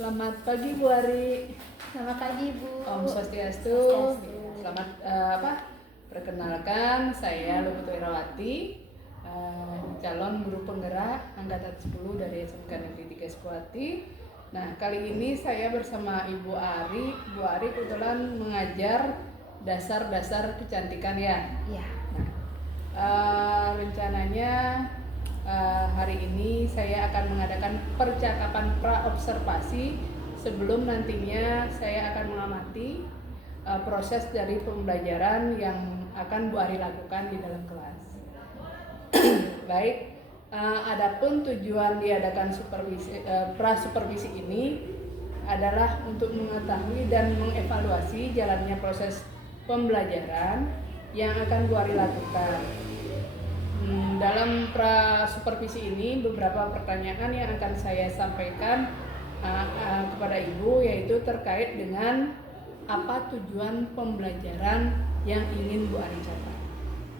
Selamat pagi Bu Ari. Selamat pagi Bu. Om Swastiastu. Selamat perkenalkan, saya Luputu Irawati, calon guru penggerak angkatan 10 dari SMK Negeri 3 Sukuati. Nah, kali ini saya bersama Ibu Ari. Bu Ari kebetulan mengajar dasar-dasar kecantikan ya. Iya. Nah, rencananya hari ini saya akan mengadakan percakapan pra-observasi sebelum nantinya saya akan mengamati proses dari pembelajaran yang akan Bu Ari lakukan di dalam kelas. Baik, adapun tujuan diadakan pra-supervisi ini adalah untuk mengetahui dan mengevaluasi jalannya proses pembelajaran yang akan Bu Ari lakukan. Dalam pra-supervisi ini beberapa pertanyaan yang akan saya sampaikan kepada Ibu, yaitu terkait dengan apa tujuan pembelajaran yang ingin Bu Ari capai.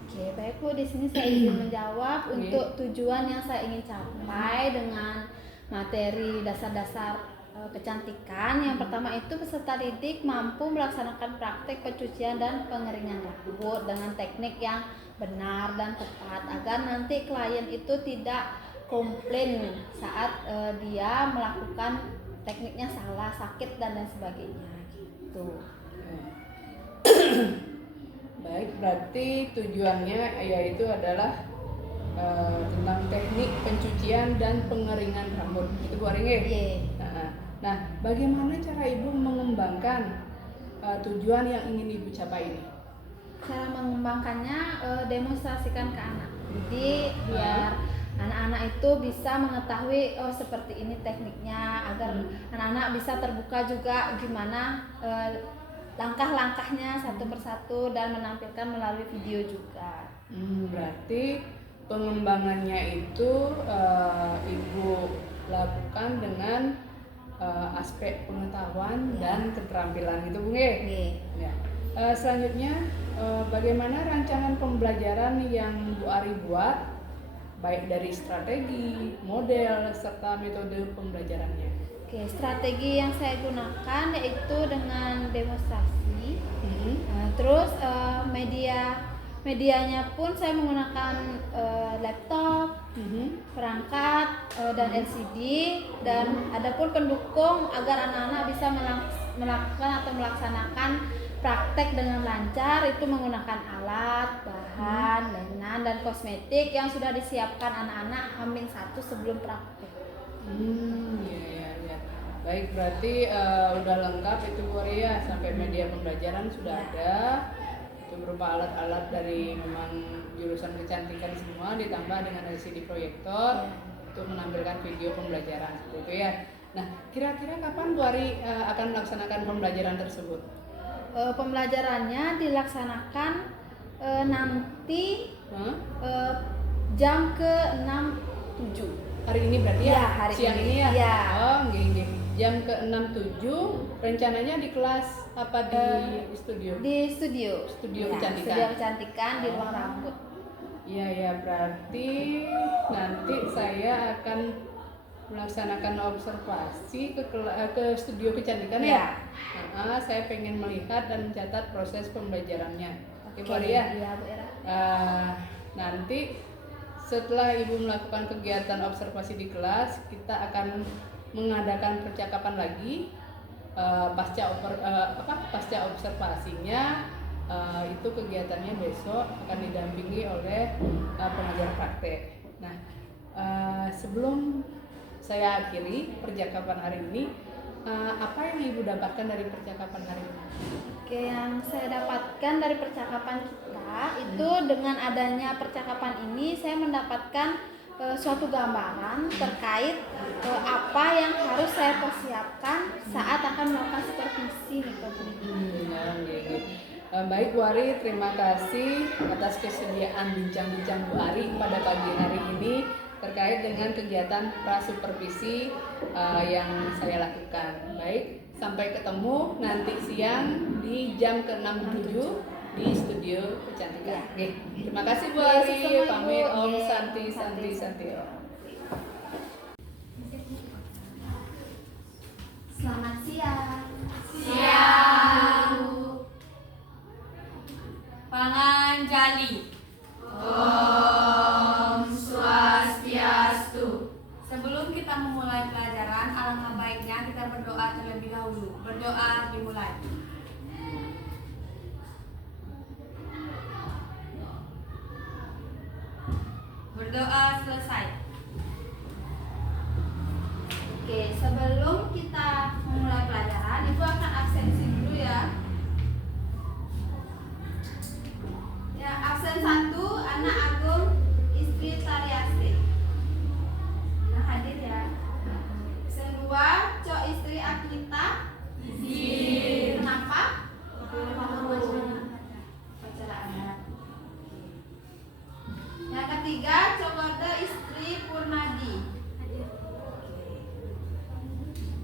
Oke, baik Bu, di sini saya ingin menjawab untuk tujuan yang saya ingin capai dengan materi dasar-dasar kecantikan. Yang pertama itu peserta didik mampu melaksanakan praktek pencucian dan pengeringan rambut dengan teknik yang benar dan tepat agar nanti klien itu tidak komplain saat dia melakukan tekniknya salah, sakit dan lain sebagainya gitu. Baik, berarti tujuannya yaitu adalah tentang teknik pencucian dan pengeringan rambut. Itu Bu Ari nggih? Nah, bagaimana cara Ibu mengembangkan tujuan yang ingin Ibu capai ini? Cara mengembangkannya demonstrasikan ke anak. Jadi biar anak-anak itu bisa mengetahui seperti ini tekniknya, agar anak-anak bisa terbuka juga gimana langkah-langkahnya satu persatu dan menampilkan melalui video juga. Berarti pengembangannya itu Ibu lakukan dengan aspek pengetahuan dan keterampilan gitu Bu nggih? Ya. Selanjutnya bagaimana rancangan pembelajaran yang Bu Ari buat, baik dari strategi, model, serta metode pembelajarannya? Oke, strategi yang saya gunakan yaitu dengan demonstrasi. Terus medianya pun saya menggunakan laptop, perangkat dan LCD, dan adapun pendukung agar anak-anak bisa melakukan atau melaksanakan praktek dengan lancar itu menggunakan alat, bahan, mainan dan kosmetik yang sudah disiapkan anak-anak H-1 sebelum praktek. Ya. Baik, berarti udah lengkap itu Bu Ari ya, sampai media pembelajaran sudah ada. Itu berupa alat-alat dari memang jurusan kecantikan semua ditambah dengan LCD proyektor untuk menampilkan video pembelajaran seperti itu ya. Nah, kira-kira kapan Bu Ari akan melaksanakan pembelajaran tersebut? Pembelajarannya dilaksanakan nanti jam ke-6.7. Hari ini berarti ya? Hari siang ini ya? Ya. Oh, nggih. Jam ke-6.7 rencananya di kelas apa di studio? Di studio. Studio ya, kecantikan. Studio kecantikan di ruang rambut. Iya, berarti nanti saya akan melaksanakan observasi ke studio kecantikan ya. Saya pengen melihat dan mencatat proses pembelajarannya. Oke, Bu Ari ya. Iya, Bu Era. Nanti setelah Ibu melakukan kegiatan observasi di kelas, kita akan mengadakan percakapan lagi pasca observasinya. Itu kegiatannya besok akan didampingi oleh pengajar praktek. Nah, sebelum saya akhiri percakapan hari ini, apa yang Ibu dapatkan dari percakapan hari ini? Oke, yang saya dapatkan dari percakapan kita itu dengan adanya percakapan ini saya mendapatkan suatu gambaran terkait apa yang harus saya persiapkan saat akan melakukan supervisi nih Pak. Baik Bu Ari, terima kasih atas kesediaan bincang-bincang Bu Ari pada pagi hari ini terkait dengan kegiatan pra-supervisi yang saya lakukan. Baik, sampai ketemu nanti siang di jam ke-6.7 di studio kecantikan. Terima kasih Bu Ari, pamit. Om Santi. kita berdoa terlebih dahulu. Berdoa dimulai. Berdoa selesai. Oke, sebelum kita memulai pelajaran, Ibu akan absensi dulu ya. Ya, absen 1 Anak Agung istri Tariasti. Nah, hadir ya. Absen 2 Cok istri Aklita. Kenapa? Upacara adat. Yang ketiga Cokorda istri Purnadi.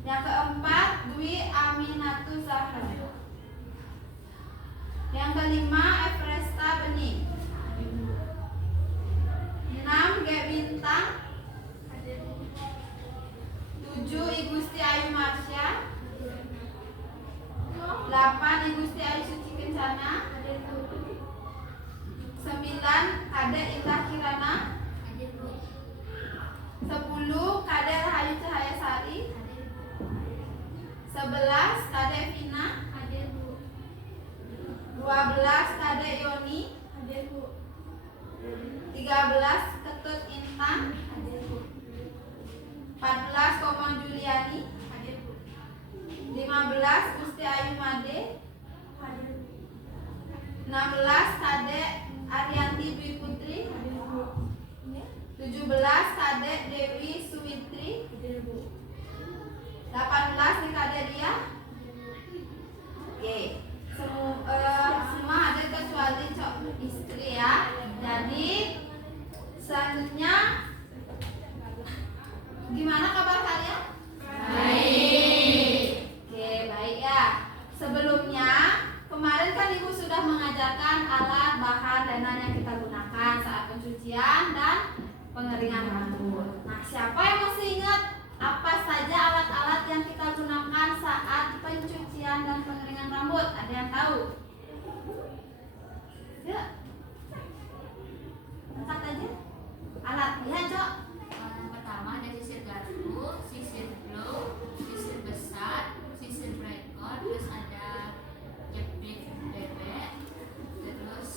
Yang keempat Dwi Aminatul Zahra. Yang kelima Evresta Bening. 6 G Bintang. 7 Igusti Ayu Marsya. 8 Igusti Ayu Suci Kencana. 9 Kade Indah Kirana. 10 Kade Rahayu Cahaya Sari. 11 Kade Vina. 12 Kade Yoni. 13 Ketut Intan. 14 Komon Juliani. 15 Gusti Ayu Made. 16 Kade Arianti Dwi Putri. 17 Kade Dewi Sumitri. 18 di Kade Dia. Oke, semua ada kecuali Cok istri ya. Jadi selanjutnya gimana kabar kalian? Baik. Oke, baik ya. Sebelumnya kemarin kan Ibu sudah mengajarkan alat, bahan, dan yang kita gunakan saat pencucian dan pengeringan rambut. Nah, siapa yang masih ingat apa saja alat-alat yang kita gunakan saat pencucian dan pengeringan rambut? Ada yang tahu? Ya. Angkat aja. Alat, ya, Cok. Yang pertama ada sisir garpu, sisir blow, sisir besar, sisir breakon, terus ada jepit bebek, terus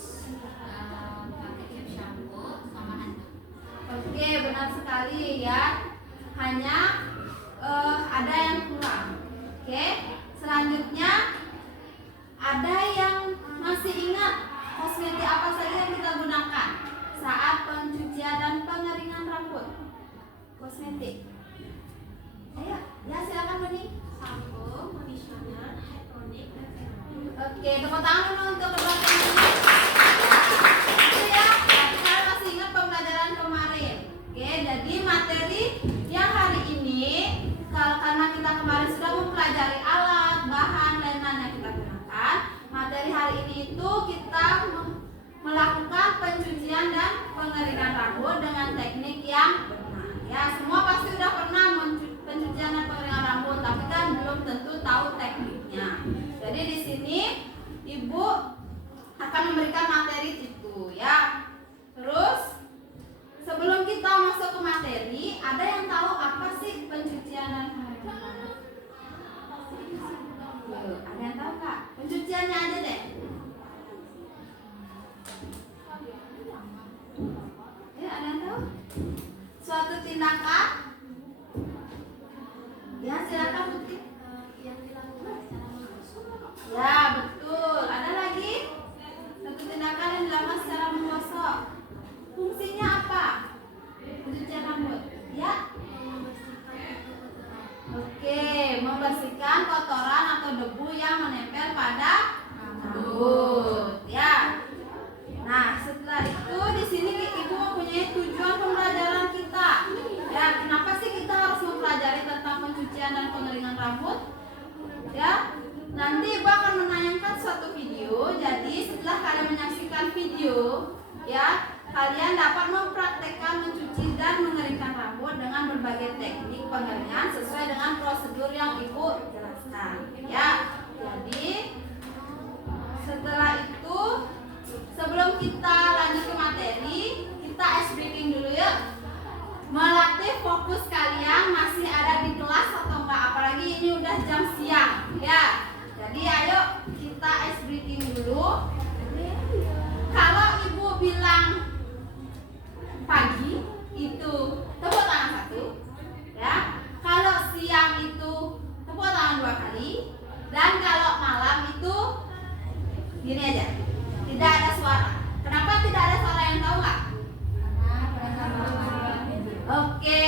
pakai cap shampoo sama handuk. Oke, benar sekali ya. Hanya ada yang kurang. Oke, selanjutnya ada yang masih ingat kosmetik apa saja yang kita gunakan saat pencucian dan pengeringan rambut? Kosmetik. Ayo, ya silakan Bening. Sampo, conditioner, hair tonic, dan serum. Oke, tepuk tangan dulu untuk kedua tim ini. Itu ya, kita masih ingat pembelajaran kemarin. Oke, jadi materi yang hari ini, karena kita kemarin sudah mempelajari alat, bahan, lain-lain yang kita gunakan, materi hari ini itu kita melakukan pencucian dan pengeringan rambut dengan teknik yang benar. Ya, semua pasti sudah pernah pencucian dan pengeringan rambut, tapi kan belum tentu tahu tekniknya. Jadi di sini Ibu akan memberikan materi itu ya. Terus sebelum kita masuk ke materi, ada yang tahu apa sih pencucian dan pengeringan rambut? Ada yang tahu Kak? Pencuciannya aja deh. Ya, ada yang tahu? Suatu tindakan? Ya, silakan Putri. Yang dilakukan secara menggosok. Ya, betul. Ada lagi? Satu tindakan yang dilakukan secara menggosok. Fungsinya apa? Pencucian rambut. Ya. Oke, membersihkan kotoran atau debu yang menempel pada rambut. Ya. Nah, setelah itu di sini Ibu mempunyai tujuan pembelajaran kita. Ya, kenapa sih kita harus mempelajari tentang pencucian dan pengeringan rambut? Ya, nanti Ibu akan menayangkan suatu video. Jadi setelah kalian menyaksikan video, ya, kalian dapat mempraktekkan mencuci dan mengeringkan rambut dengan berbagai teknik pengeringan sesuai dengan prosedur yang Ibu jelaskan. Ya, jadi setelah itu sebelum kita lanjut ke materi, kita ice breaking dulu ya. Melatih fokus kalian masih ada di kelas atau enggak? Apalagi ini Dan kalau malam itu gini aja, tidak ada suara. Kenapa tidak ada suara, yang tahu nggak? Oke,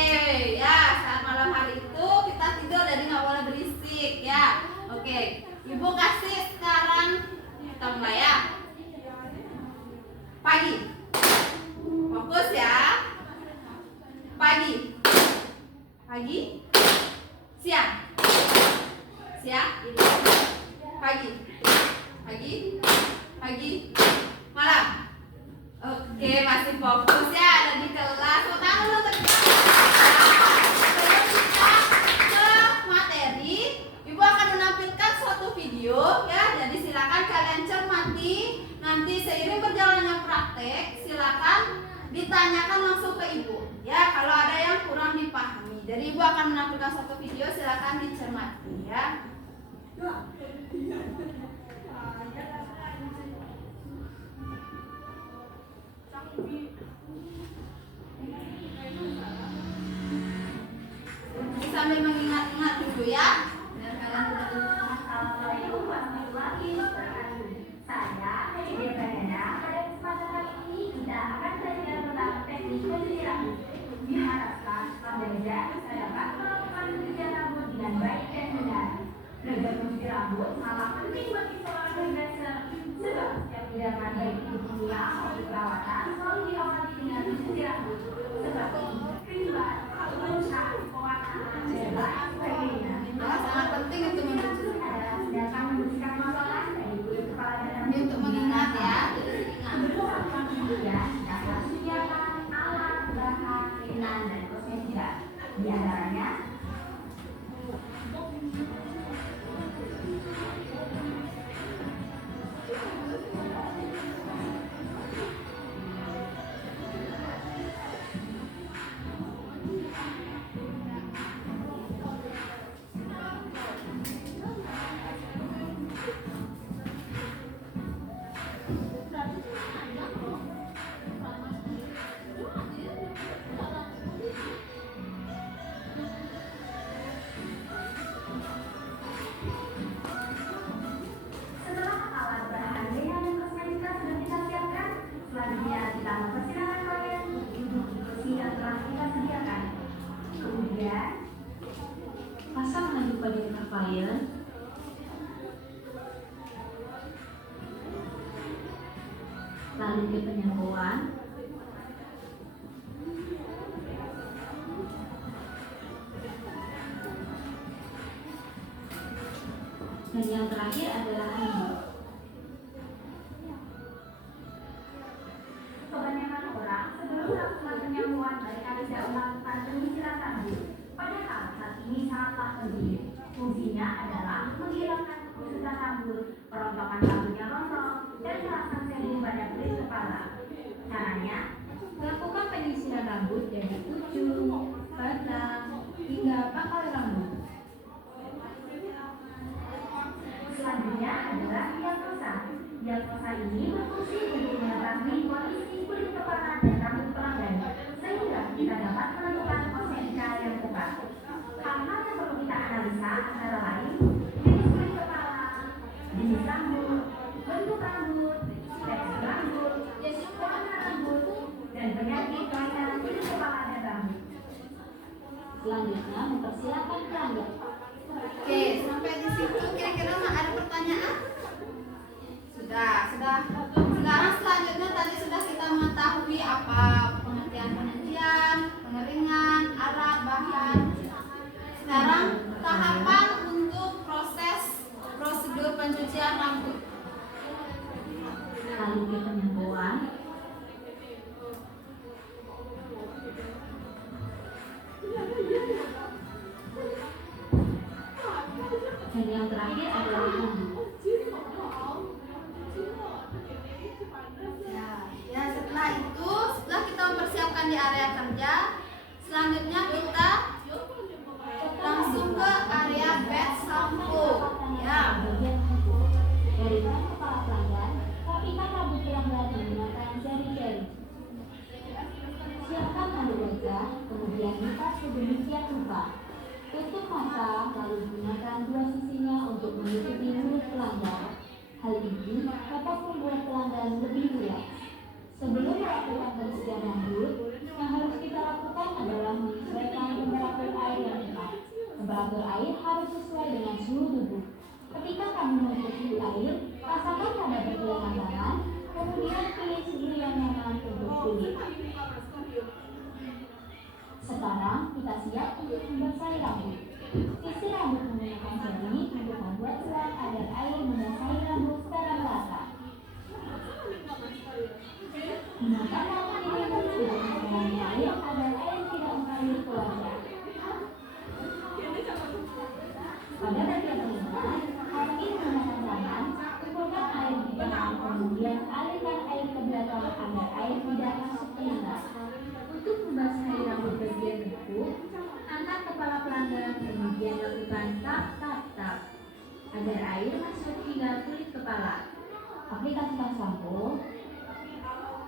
ya saat malam hari itu kita tidur jadi nggak boleh berisik ya. Oke, ibu kasih sekarang, kita mulai ya. Pagi, fokus ya. Pagi, pagi, siang, siang, pagi, pagi, pagi, malam. Oke, masih fokus ya, ada di kelas. Mau tahu lo sebelum kita ke materi, ibu akan menampilkan suatu video ya. Jadi silakan kalian cermati. Nanti seiring berjalannya praktek, silakan ditanyakan langsung ke ibu ya kalau ada yang kurang dipahami. Jadi ibu akan menampilkan suatu video, silakan dicermati ya. Sambil mengingat-ingat dulu ya. Biar kalian tidak lupa. Assalamualaikum warahmatullahi wabarakatuh. Saya Hedi Perdana. Pada kesempatan kali ini kita akan belajar tentang teknik mencuci rambut. Diharapkan setelah belajar kita dapat melakukan pencucian rambut dengan baik dan benar. Belajar mencuci rambut sangat penting bagi seorang hairdresser, sebab setiap tindakan baik itu pemula maupun perawatan selalu diawali dengan mencuci rambut, seperti keribat, pengusaha, pewarnaan, dan lain sebagainya. Ya, sangat penting untuk mencuci. Adalah tindakan membersihkan masalah dari kulit kepala dan Ini untuk mengingat ya. Berusaha kemudian dapat sediakan alat, bahan, mainan, dan kosmetika. Di antaranya setelah alat, bahan, mainan, dan kosmetika sudah kita siapkan, selanjutnya kita mempersilahkan kalian untuk duduk di kursi yang telah kita sediakan. Kemudian pasang handuk pada muka kalian. Lalu ke penyembuhan. Dan yang terakhir adalah handuk. Kebanyakan orang sebelum melakukan penyembuhan mereka tidak melakukan penyisiran rambut. Padahal saat ini sangatlah penting. Fungsinya adalah menghilangkan kerusakan rambut, perontokan rambut yang rontok, dan memasang serum pada kulit kepala. Caranya, lakukan penyisiran rambut dari ujung, batang, hingga pangkal rambut. Selanjutnya adalah diagnosa. Diagnosa ini berfungsi untuk mengetahui kondisi kulit kepala dan rambut pelanggan, sehingga kita dapat menentukan kosmetika yang tepat. Hal-hal yang perlu kita analisa antara lain jenis kulit kepala, jenis rambut, bentuk rambut, tekstur rambut, warna rambut, dan penyakit kelainan kulit kepala dan rambut. Selanjutnya mempersiapkan pelanggan. Oke, sampai di situ kira-kira ada pertanyaan? Sudah. Sekarang selanjutnya tadi sudah kita mengetahui apa pengertian, pengeringan, alat, bahan. Sekarang tahapan untuk prosedur pencucian rambut. Lalu ke penyembuhan. Dan yang terakhir adalah handuk. Ya, setelah itu, setelah kita mempersiapkan di area kerja, selanjutnya kita langsung ke area bed shampoo. Ya. Dari bahan kepala pelanggan, rapikan rambut pelanggan menggunakan jari-jari. Siapkan handuk wajah, kemudian lipat sedemikian rupa. Tutup mata, lalu gunakan dua sisinya untuk menutup pelanggan. Hal ini dapat membuat pelanggan lebih rileks. Sebelum melakukan pembersihan rambut, yang harus kita lakukan adalah menyesuaikan temperatur air yang tepat. Temperatur air harus sesuai dengan suhu tubuh. Ketika kamu mengukur suhu air, rasakan pada pergelangan tangan, kemudian pilih suhu yang nyaman untuk kulit. Sekarang kita siap untuk membasahi rambut. Sisir rambut menggunakan jari untuk membuat selang agar air membasahi rambut secara merata. Gunakan tangan ini untuk mengurangi air agar air tidak mengalir ke wajah. Pada bagian telinga, kaki menggunakan tangan, kumpulkan air di tangan, kemudian alirkan air ke belakang agar air tidak masuk telinga. Untuk membasahi rambut bagian buku, angkat kepala pelanggan, kemudian lakukan tap agar air masuk hingga kulit kepala. Aplikasikan sampo.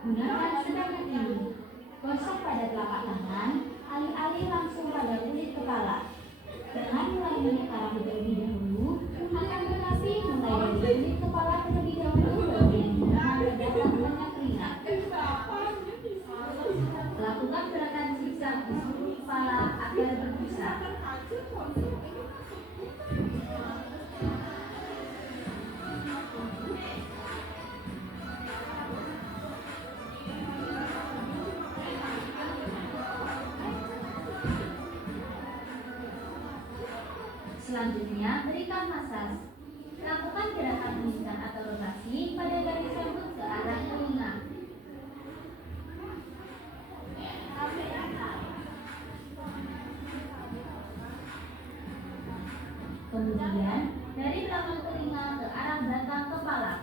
Gunakan sebanyak ini. Gosok pada telapak tangan, alih-alih langsung pada kulit kepala. Jangan mulai menyeka rambut terlebih dahulu, akan tetapi mulai dari kulit kepala terlebih dahulu bagian di mana terdapat banyak keringat. Lakukan gerakan zigzag di seluruh kepala agar berpusat. Selanjutnya, berikan masas. Lakukan gerakan pinggiran atau rotasi pada garis rambut ke arah telinga. Kemudian, dari belakang telinga ke arah belakang kepala.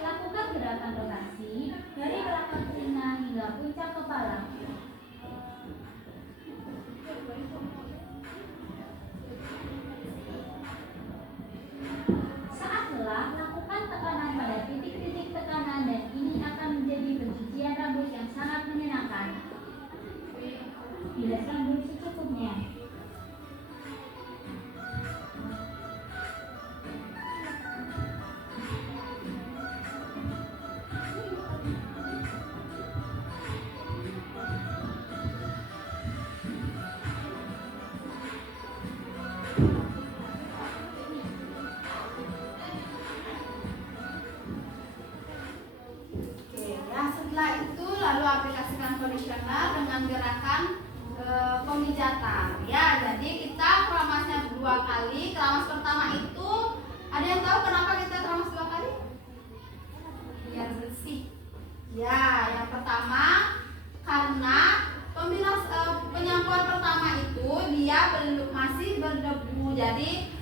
Lakukan gerakan rotasi dari belakang telinga hingga puncak kepala. Saat lelah, lakukan tekanan pada titik-titik tekanan dan ini akan menjadi pencucian rambut yang sangat menyenangkan. Bilas rambut secukupnya. Setelah itu lalu aplikasikan conditioner dengan gerakan pemijatan. Ya, jadi kita keramasnya 2 kali. Keramas pertama itu ada yang tahu kenapa kita keramas 2 kali? Biar bersih. Ya, yang pertama karena penyampuan pertama itu dia masih berdebu. Jadi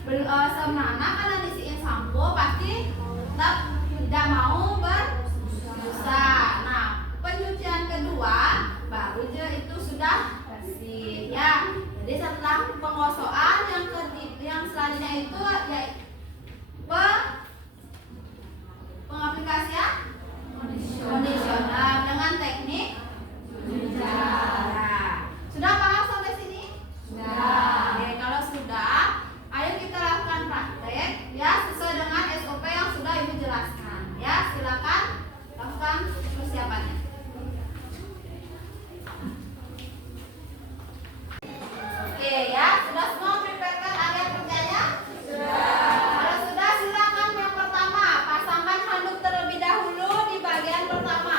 semana karena disiin sampo pasti tetap tidak mau berbusa. Nah, pencucian kedua baru itu sudah bersih ya. Jadi setelah pengosokan yang selanjutnya itu ya pengaplikasian conditioner dengan teknik nah, sudah paham sampai sini? Sudah. Oke, kalau sudah, ayo kita lakukan praktek ya sesuai dengan SOP yang sudah Ibu jelaskan. Ya, silakan lakukan persiapannya. Oke ya, sudah semua preparekan area kerjanya? Sudah. Kalau sudah, silakan yang pertama pasangkan handuk terlebih dahulu di bagian pertama.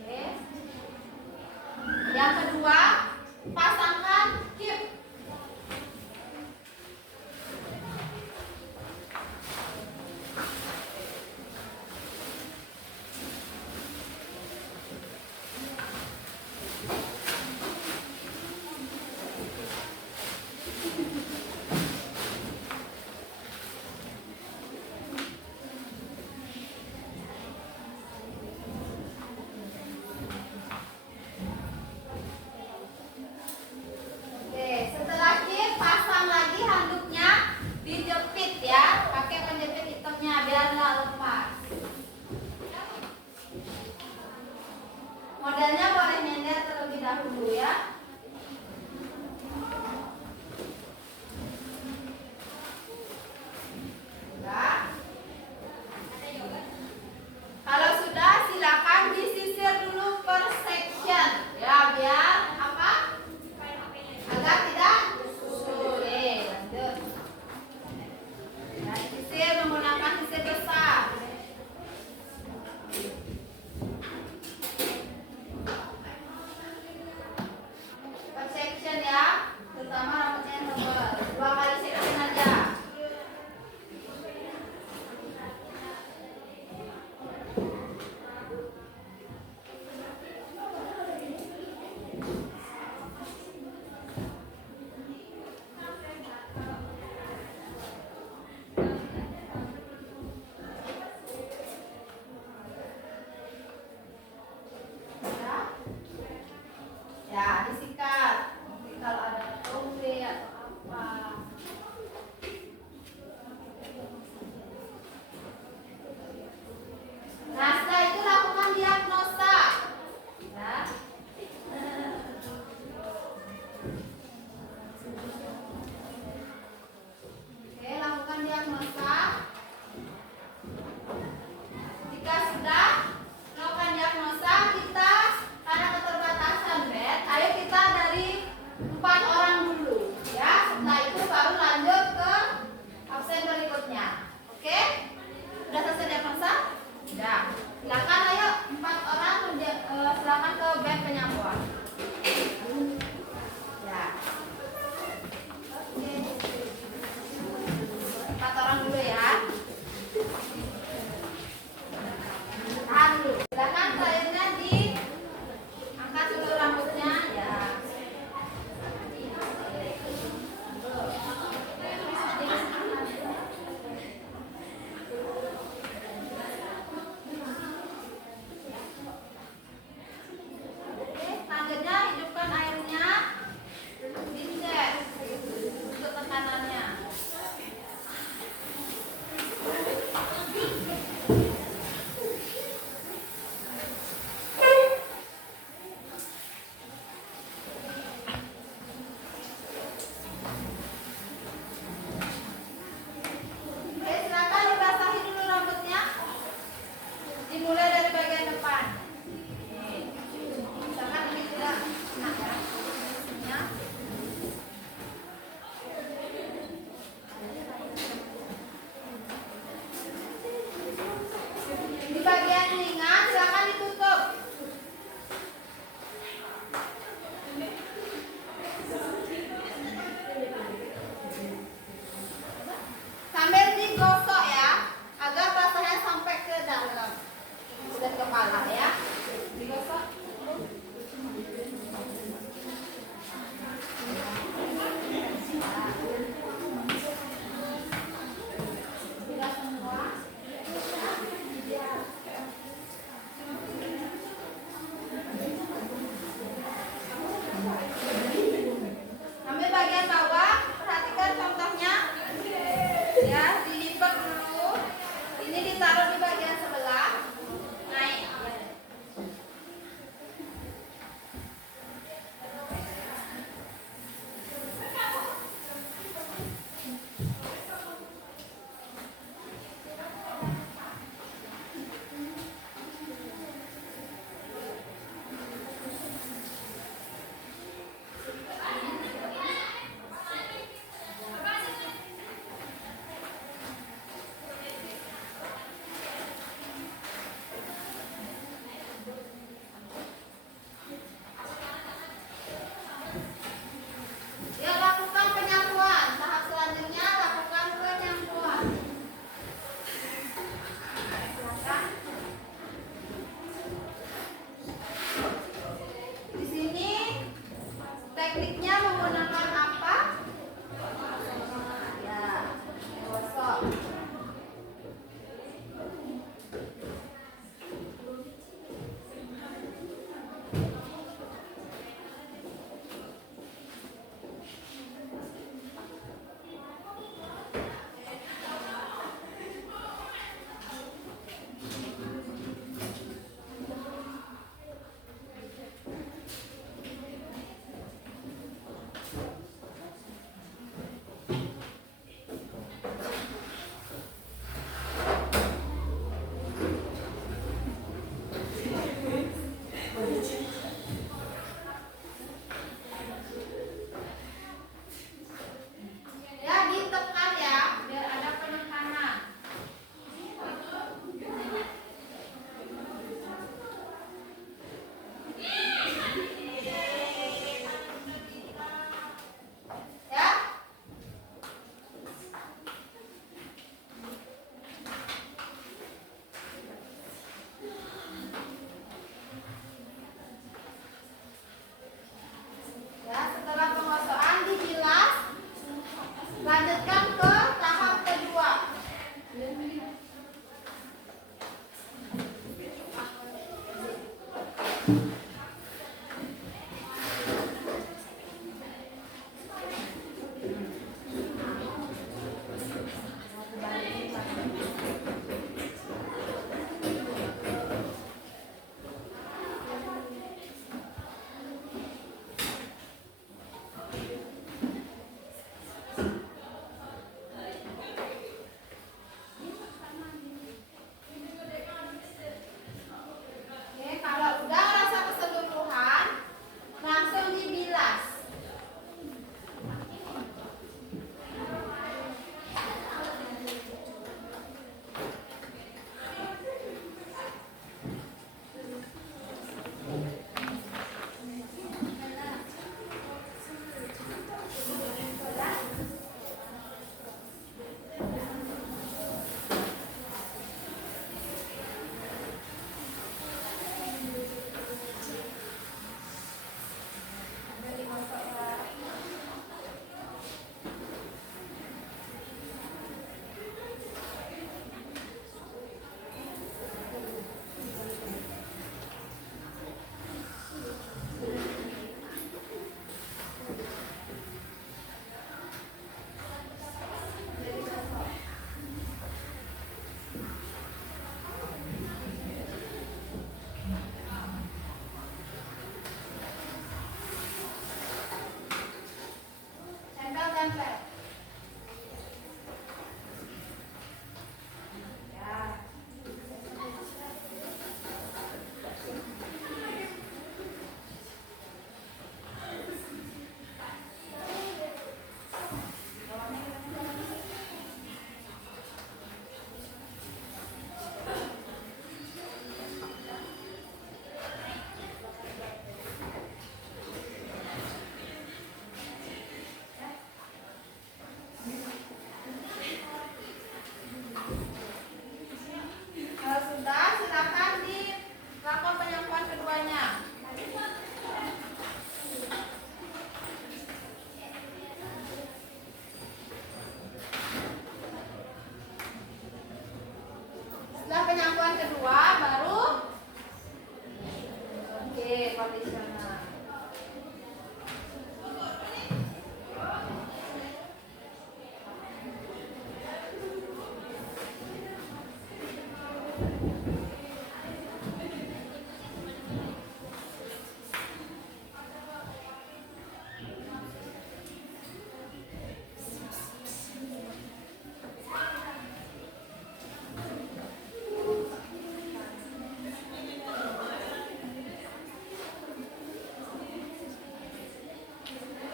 Oke. Yang kedua, pasangkan clip.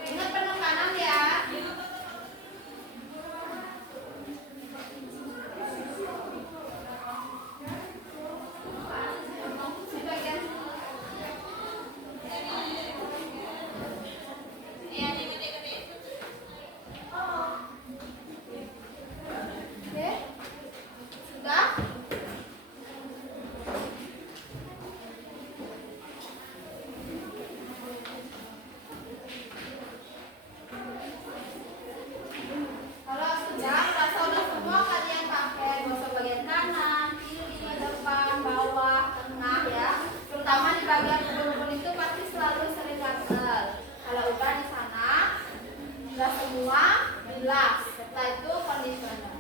Ingat penekanan ya. Di bagian Oke. Sudah? Kalau sudah, rasa udah semua kalian pakai gosok bagian kanan, kiri, depan, bawah, tengah ya. Terutama di bagian ubun-ubun itu pasti selalu sering gatel. Kalau udah di sana, udah semua, bilas. Setelah itu conditioner.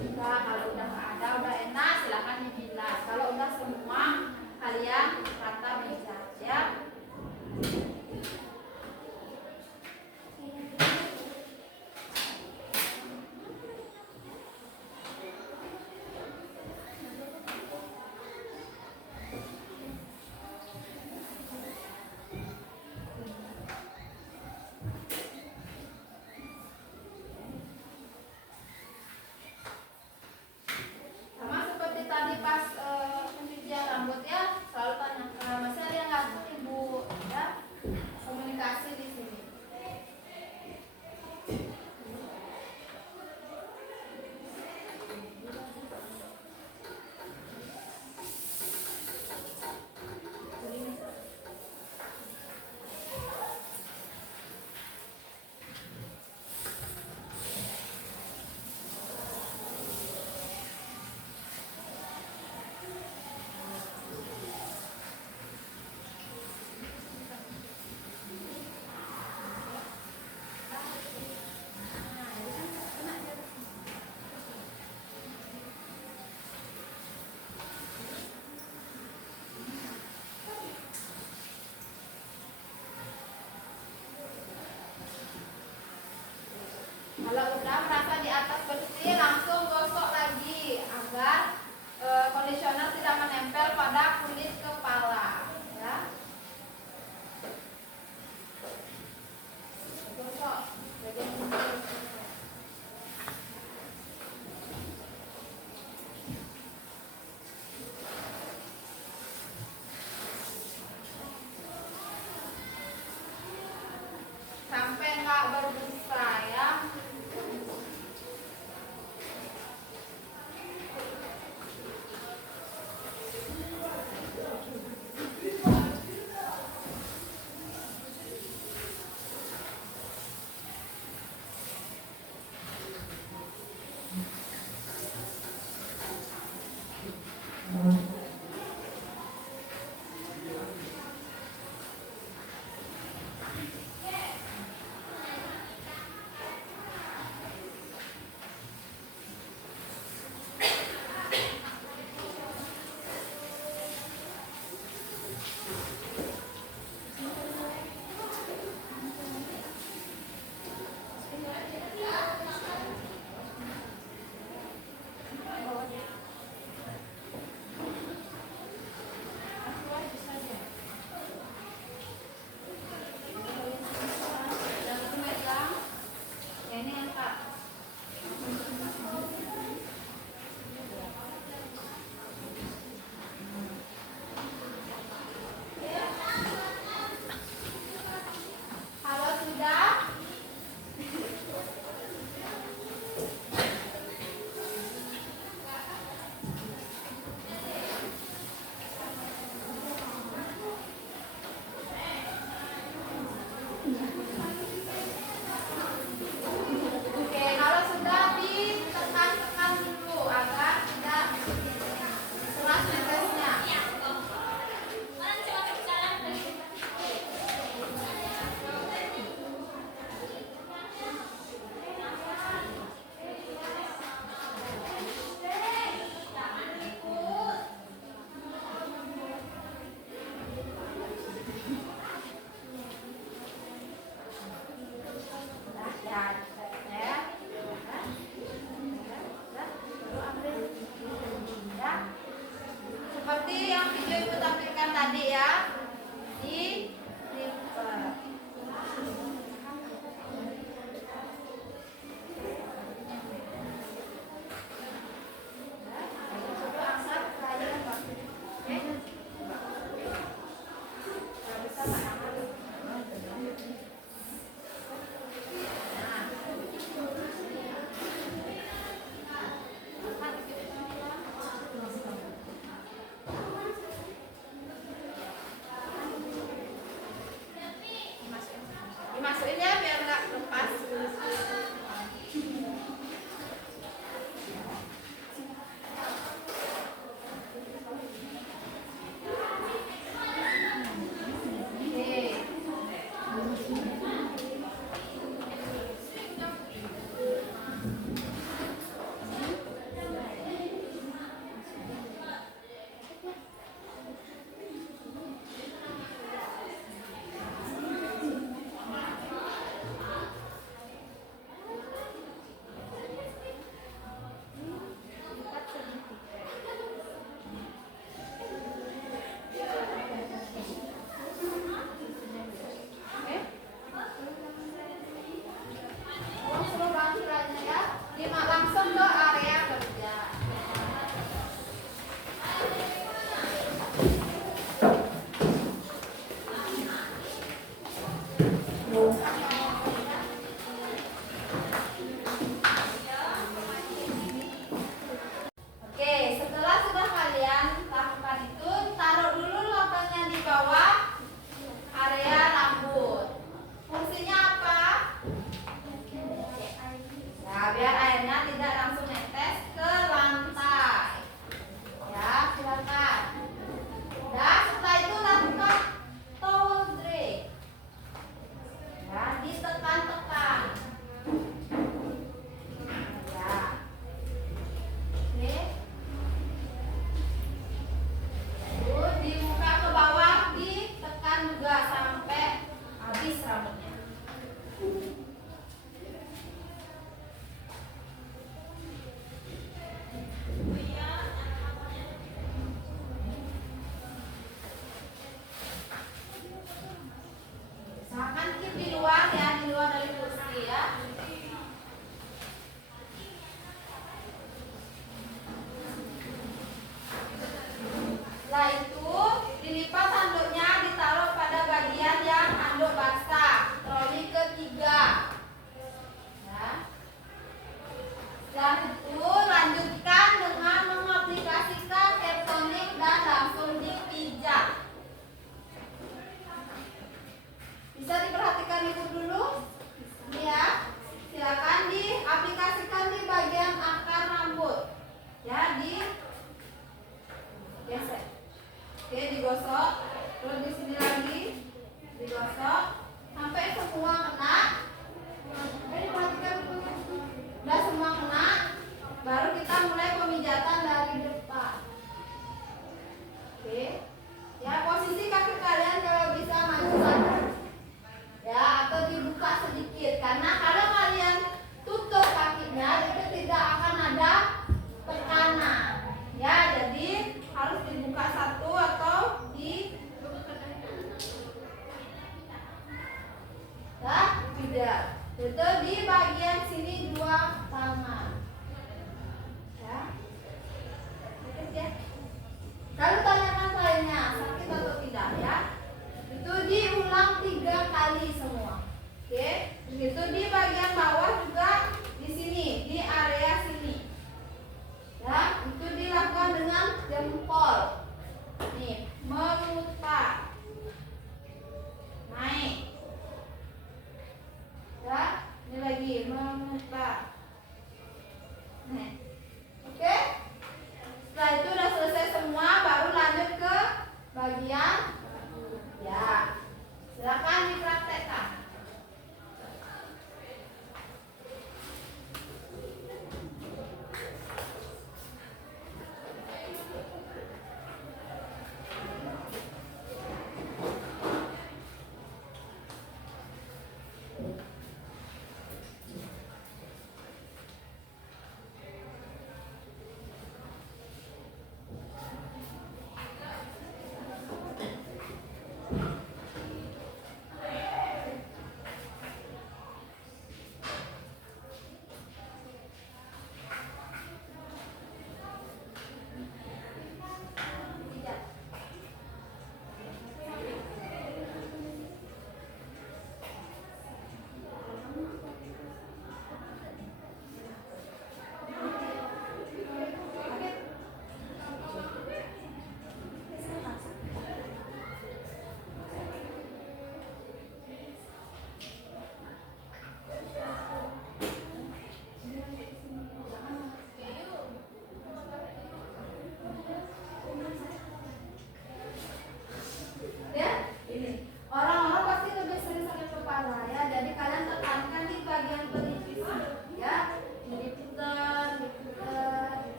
Nah, kalau udah nggak ada, udah enak, silakan dibilas. Kalau udah semua, kalian rata meja ya. Sama seperti tadi pas pencucian rambut ya, selalu tanya masih ada yang ngasuh ibu ya, komunikasi di sini. Kalau udah merasa di atas bersih, langsung gosok lagi agar kondisioner tidak menempel pada kulit kepala. Ya. Gosok bagian kulit. Sampai nggak berbusa ya.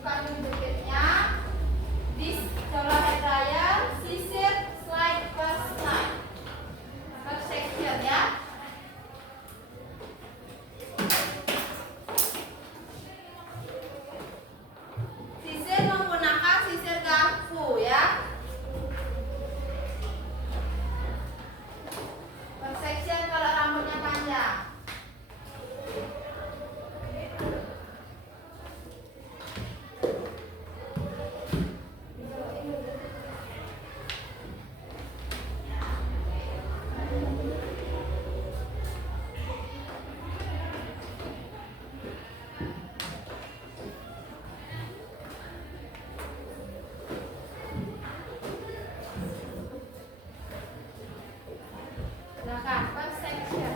buka dulu jepitnya. Di color head dryer, sisir slide per slide per section ya. Sisir menggunakan sisir garpu ya. Per section kalau rambutnya panjang. Silakan per section.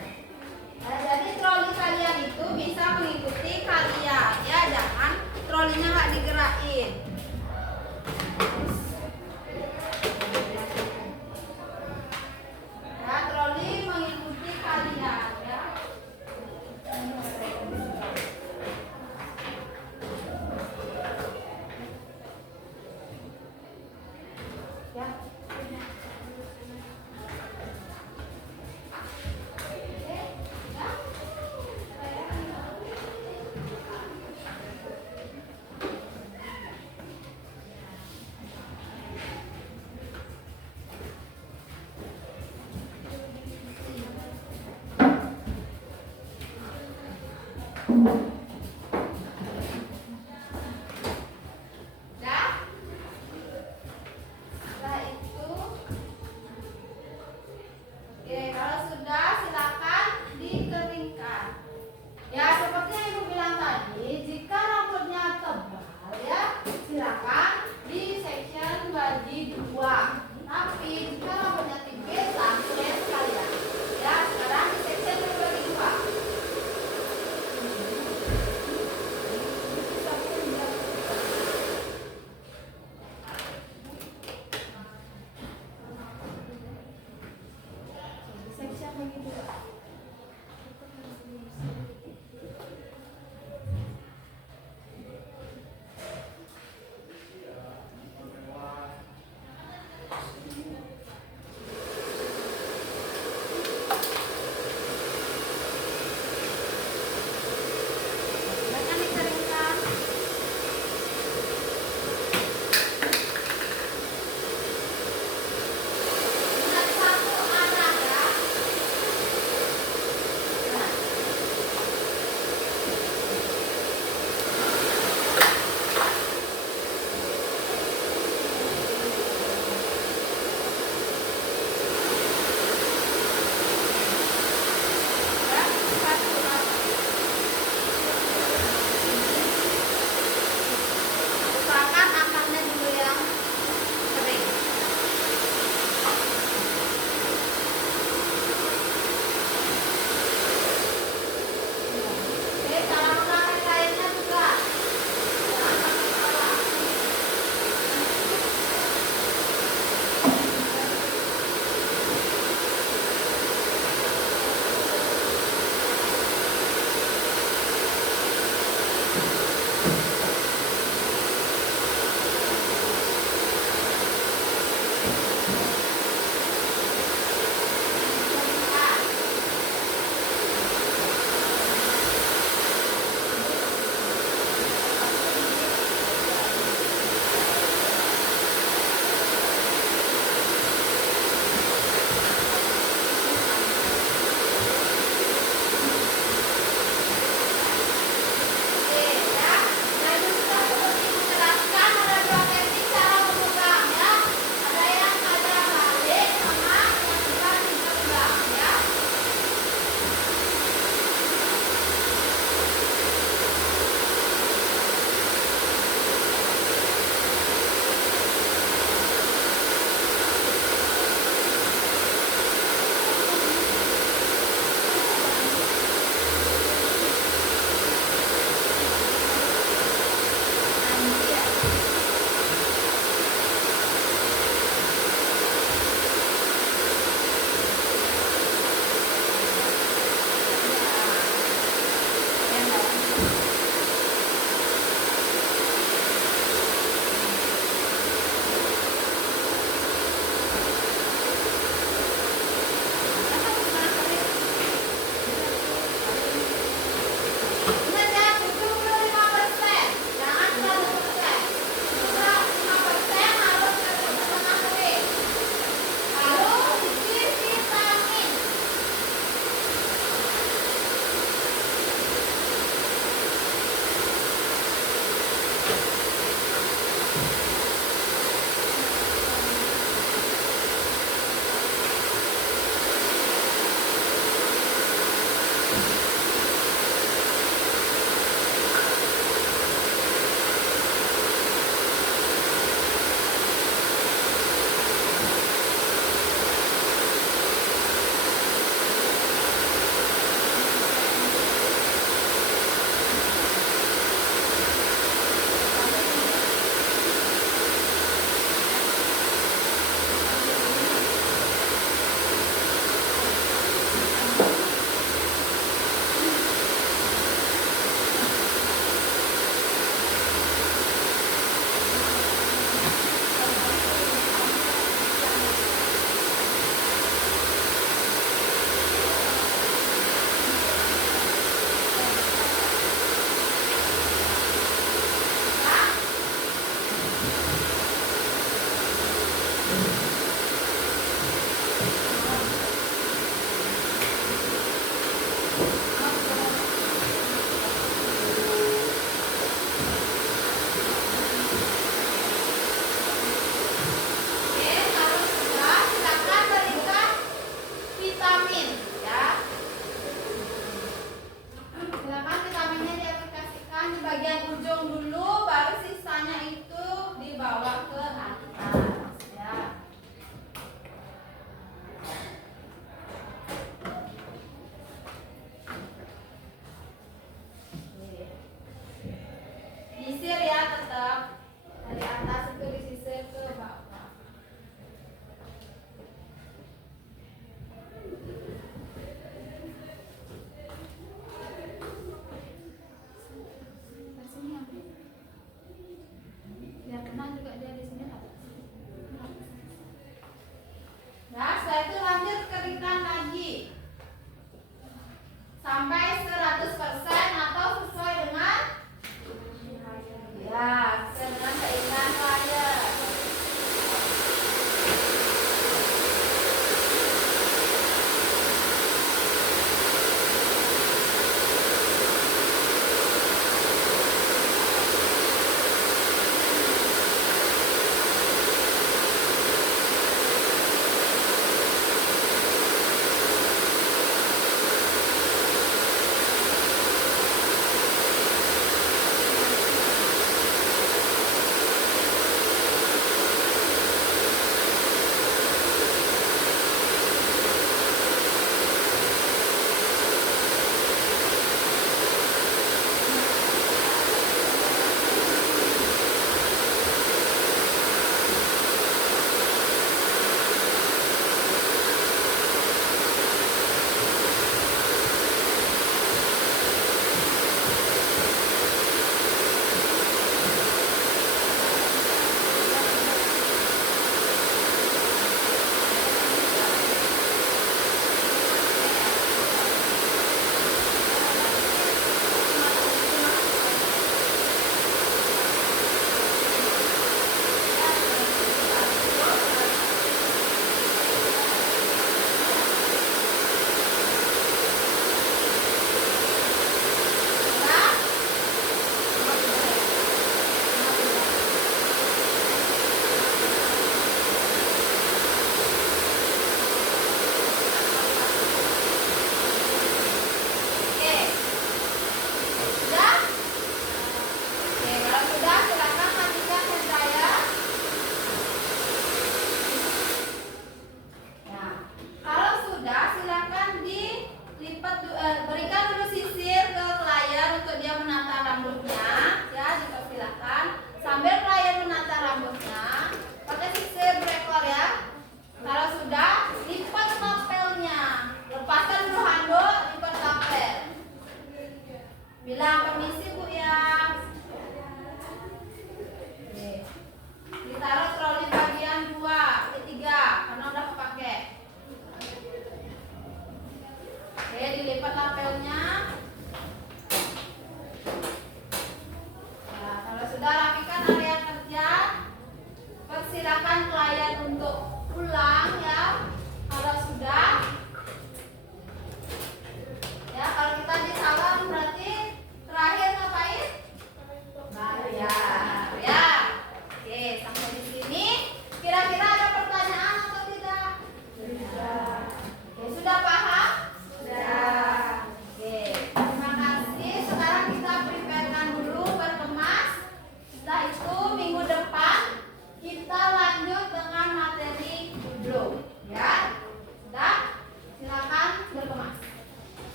Nah, jadi troli kalian itu bisa mengikuti kalian ya, jangan trolinya nggak digerakin. Ya, troli mengikuti kalian ya. Ya.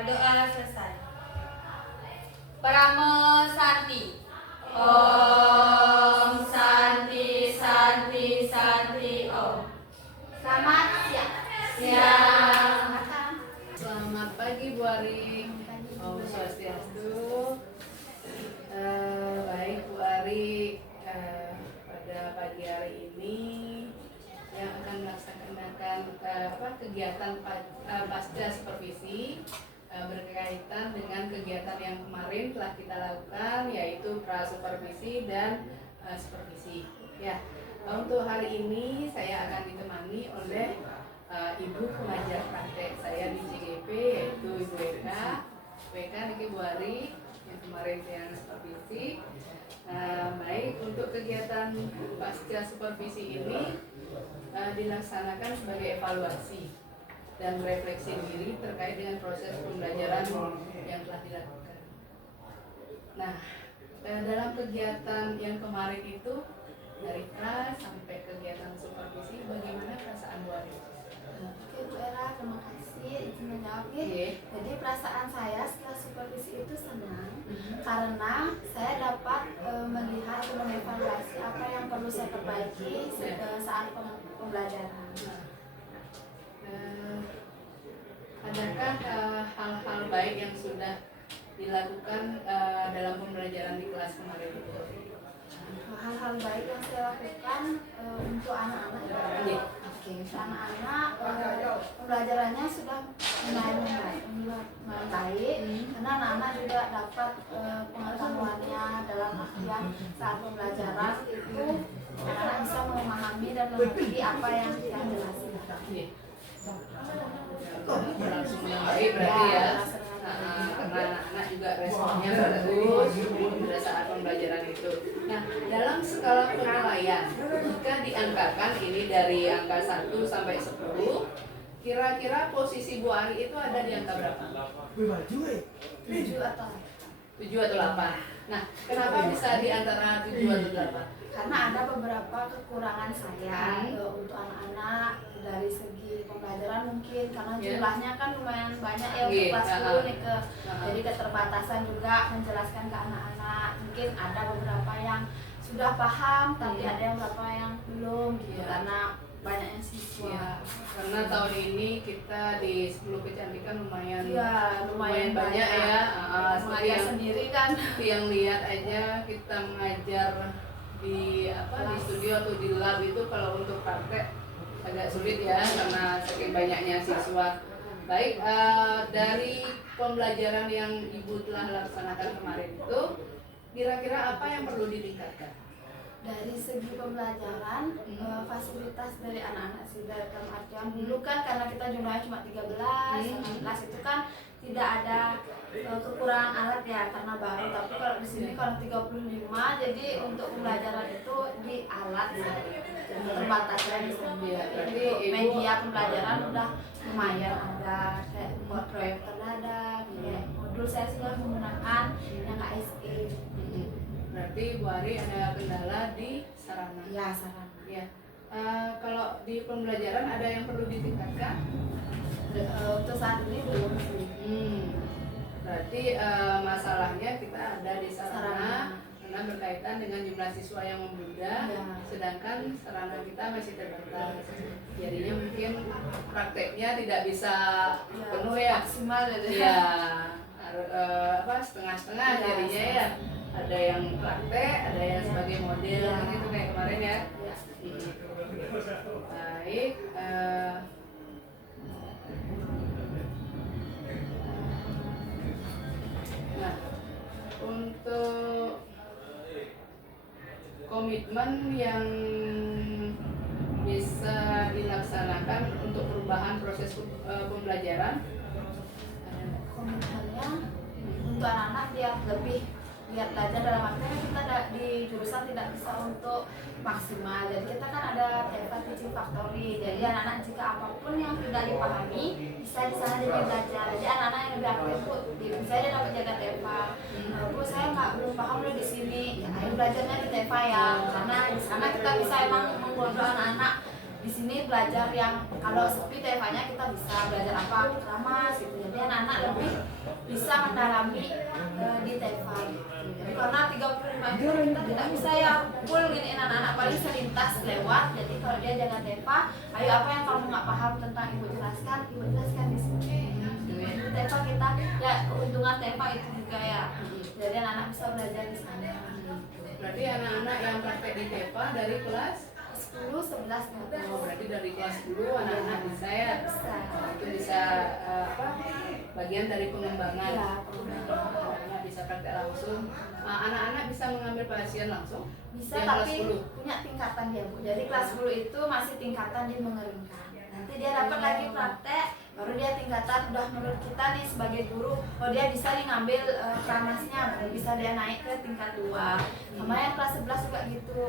Berdoa selesai. Paramo Santi. Om Santi Santi Santi Om. Selamat siang. Siang. Makan. Selamat pagi Bu Ari. Om Swastiastu. Baik Bu Ari, pada pagi hari ini yang akan melaksanakan kegiatan pasca supervisi berkaitan dengan kegiatan yang kemarin telah kita lakukan, yaitu prasupervisi dan supervisi. Ya, untuk hari ini saya akan ditemani oleh Ibu pengajar praktek saya di CGP, yaitu Ibu Eka Niki Bu Ari, yang kemarin saya supervisi. Baik, untuk kegiatan pasca supervisi ini dilaksanakan sebagai evaluasi dan refleksi diri terkait dengan proses pembelajaran yang telah dilakukan. Nah, dalam kegiatan yang kemarin itu dari kelas sampai kegiatan supervisi, bagaimana perasaan Bu Ari? Oke Bu Era, terima kasih izin menjawab ya. Iya. Jadi perasaan saya setelah supervisi itu senang karena saya dapat melihat dan mengevaluasi apa yang perlu saya perbaiki saat pembelajaran. Adakah hal-hal baik yang sudah dilakukan dalam pembelajaran di kelas kemarin itu? Hal-hal baik yang saya lakukan untuk anak-anak Iya. untuk anak-anak pembelajarannya sudah mulai baik karena anak-anak juga dapat pengetahuannya dalam artian saat pembelajaran itu anak-anak bisa memahami dan mengerti apa yang dijelaskan. Iya. Langsung yang baik berarti ya. Karena anak-anak juga responnya bagus pada saat pembelajaran itu. Nah, dalam skala penilaian, jika diangkakan ini dari angka 1 sampai 10, kira-kira posisi Bu Ari itu ada di angka berapa? 7 atau 7 atau 8. Nah, kenapa bisa di antara 7 atau 8? karena ada beberapa kekurangan saya untuk anak-anak dari segi pembelajaran mungkin karena jumlahnya kan lumayan banyak ya untuk kelas 10 nih jadi keterbatasan juga menjelaskan ke anak-anak, mungkin ada beberapa yang sudah paham tapi ada yang beberapa yang belum gitu karena banyaknya siswa. Karena tahun ini kita di 10 kecantikan lumayan banyak ya. Seperti yang sendiri kan. Seperti yang lihat aja kita mengajar di studio atau di lab itu kalau untuk praktek agak sulit ya karena saking banyaknya siswa. Baik, dari pembelajaran yang Ibu telah laksanakan kemarin itu kira-kira apa yang perlu ditingkatkan? Dari segi pembelajaran, fasilitas dari anak-anak sudah dalam artian dulu kan karena kita jumlahnya cuma 13, 16 itu kan tidak ada kekurangan alat ya karena baru, tapi kalau di sini kalau 35 jadi untuk pembelajaran itu di alat keterbatasan untuk media pembelajaran udah lumayan ada kayak buat proyektor ada kayak modul saya sudah menggunakan yang KSE. Berarti Bu Ari ada kendala di sarana. Ya, sarana. Ya. Kalau di pembelajaran ada yang perlu ditingkatkan? Untuk saat ini belum sih. Berarti masalahnya kita ada di sarana karena berkaitan dengan jumlah siswa yang membludak, sedangkan sarana kita masih terbatas. Jadinya mungkin prakteknya tidak bisa penuh ya, maksimal ya. Setengah-setengah jadinya ya. Ada yang praktek, ada yang sebagai model gitu kayak kemarin ya. Baik. Nah, untuk komitmen yang bisa dilaksanakan untuk perubahan proses pembelajaran, komitmennya untuk anak-anak biar lebih lihat belajar dalam artinya kita di jurusan tidak bisa untuk maksimal, jadi kita kan ada TFA teaching factory, jadi anak-anak jika apapun yang tidak dipahami bisa di sana jadi belajar, jadi anak-anak yang lebih aktif Bu bisa dia dapat jaga TFA. Bu saya belum paham loh di sini, ya ayo belajarnya di TFA ya, karena di sana kita bisa emang menggodok anak-anak di sini belajar yang kalau sepi TFA-nya kita bisa belajar apa keramas gitu, jadi anak lebih bisa mendalami di TEPA. Jadi karena 35 itu kita tidak bisa ya full giniin anak-anak, paling selintas lewat. Jadi kalau dia jaga TEPA, ayo apa yang kamu nggak paham tentang ibu jelaskan di sini. Di TEPA kita ya keuntungan TEPA itu juga ya. Jadi anak-anak bisa belajar di sana. Berarti anak-anak yang praktek di TEPA dari kelas 10, 11, 12. Oh, berarti dari kelas 10 anak-anak bisa ya? Bisa. Itu bisa bagian dari pengembangan. Ya, Anak-anak bisa praktek langsung. Anak-anak bisa mengambil pasien langsung. bisa yang tapi kelas 10. punya tingkatan dia Bu. Jadi kelas 10 itu masih tingkatan dia mengeringkan. Nanti dia dapat lagi praktek, baru dia tingkatan udah menurut kita nih sebagai guru, oh dia bisa nih ngambil pranasnya, baru bisa dia naik ke tingkat 2. Sama yang kelas 11 juga gitu.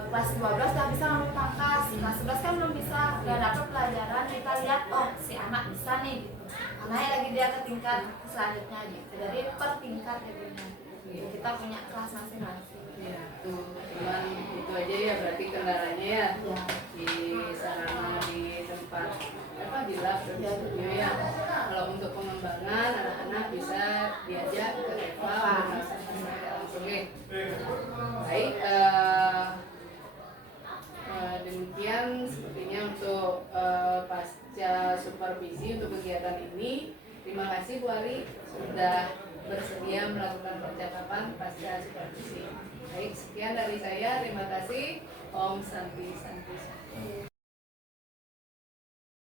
Kelas 12 udah bisa ngambil pangkas, kelas 11 kan belum bisa, udah dapat pelajaran, kita lihat oh si anak bisa nih gitu. Naik lagi dia ke tingkat selanjutnya gitu. Jadi per tingkat ya Bu. Kita punya kelas masing-masing. Ya, tuh cuman itu aja ya berarti kendalanya ya di sarana di tempat di lab Ya, studio ya. Kalau untuk pengembangan anak-anak bisa diajak ke TEPA untuk melaksanakan praktek langsung ya. Baik, demikian sepertinya untuk pasca supervisi untuk kegiatan ini. Terima kasih Bu Ali sudah bersedia melakukan percakapan pasca supervisi. Baik, sekian dari saya. Terima kasih. Om Santi Santi.